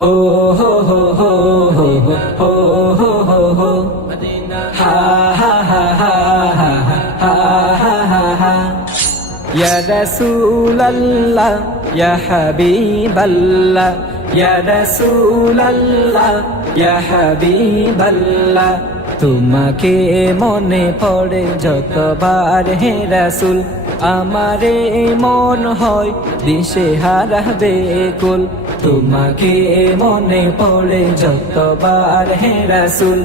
Oh ho ho ho ho ho ho ho ho ha ha ha ha ha ha ha ha ha Ya Rasulallah Ya Habiballah Ya Rasulallah Ya Habiballah তোমাকে মনে পড়ে যতবার হে রাসূল আমারে মন হয় দিশে হারা বেকুল তোমাকে মনে পড়ে যতবার হে রাসূল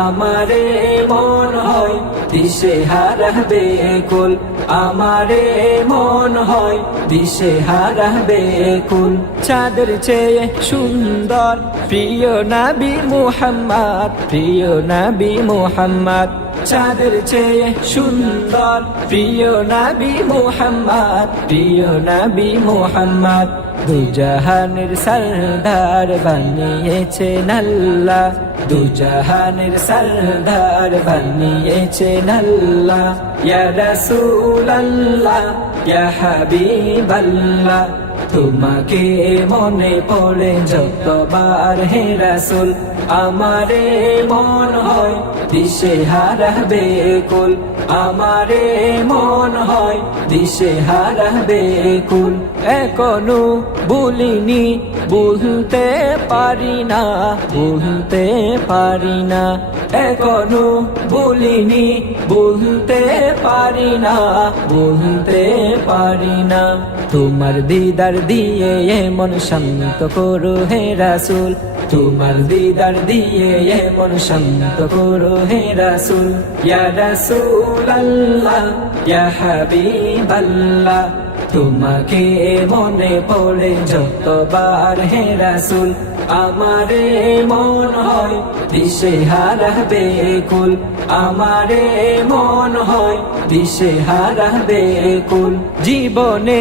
আমারে মন হয় দিশে হারা বেকুল আমারে মন হয় দিশে হারা বেকুল চাঁদের চেয়ে সুন্দর প্রিয় নবী মুহাম্মদ প্রিয় নবী মুহাম্মদ চাঁদের চেয়ে সুন্দর প্রিয় নবী মুহাম্মদ প্রিয় নবী মুহাম্মদ দুজাহানের সরদার বানিয়েছেন আল্লাহ দুজাহানের সরদার বানিয়েছেন আল্লাহ ইয়া রাসূলুল্লাহ ইয়া হাবিবাল্লাহ তোমাকে মনে পড়ে যতবার হে রাসূল আমারে মন হয় দিশে হারা বেকুল আমারে মন হয় দিশে হারা বেকুল এখনো ভুলিনি ভুলতে পারি না ভুলতে পারি না এখনো ভুলিনি ভুলতে পারি না ভুলতে পারি না তোমার দিদার দিয়ে মন শান্ত করো হে রাসূল তোমার দিদার দিয়ে মন শান্ত করো হে রাসূল ইয়া রাসূলুল্লাহ ইয়া হাবিবাল্লাহ তোমাকে মনে পড়ে যতবার হে রাসূল আমারে মন হয় দিশে হারা বেকুল আমারে মন হয় দিশে হারা বেকুল জীবনে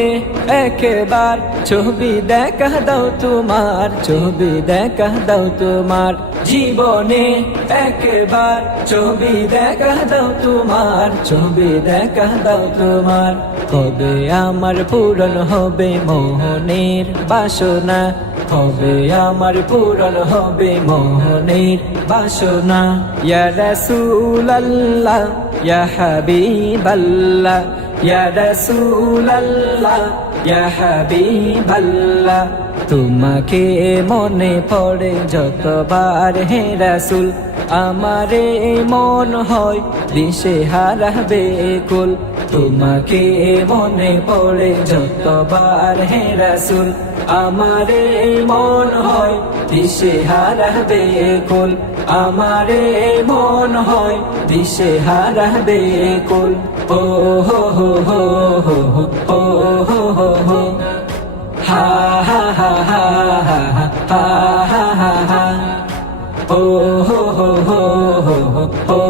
একবার ছবি দেখা দাও তোমার ছবি দেখা দাও তোমার জীবনে একবার ছবি দেখা দাও তোমার ছবি দেখা দাও তোমার কবে আমার পূরণ হবে মোহনের বাসনা কবে আমার পূরণ হবে মোহনের বাসনা ইয়া রাসূলুল্লাহ ইয়া হাবিবাল্লাহ ইয়া রাসূলুল্লাহ ইয়া হাবিবাল্লাহ তোমাকে মনে পড়ে যতবার হে রাসূল আমারে মন হয় দিশে হারা বেকুল তোমাকে মনে পড়ে যতবার হে রাসূল আমারে মন হয় দিশে হারা বেকুল আমারে মন হয় দিশে হারা বেকুল ও হো হো হো হো ও হো হো হো ha ha ha ha ha ha ha ha ha oh ho ho ho ho ho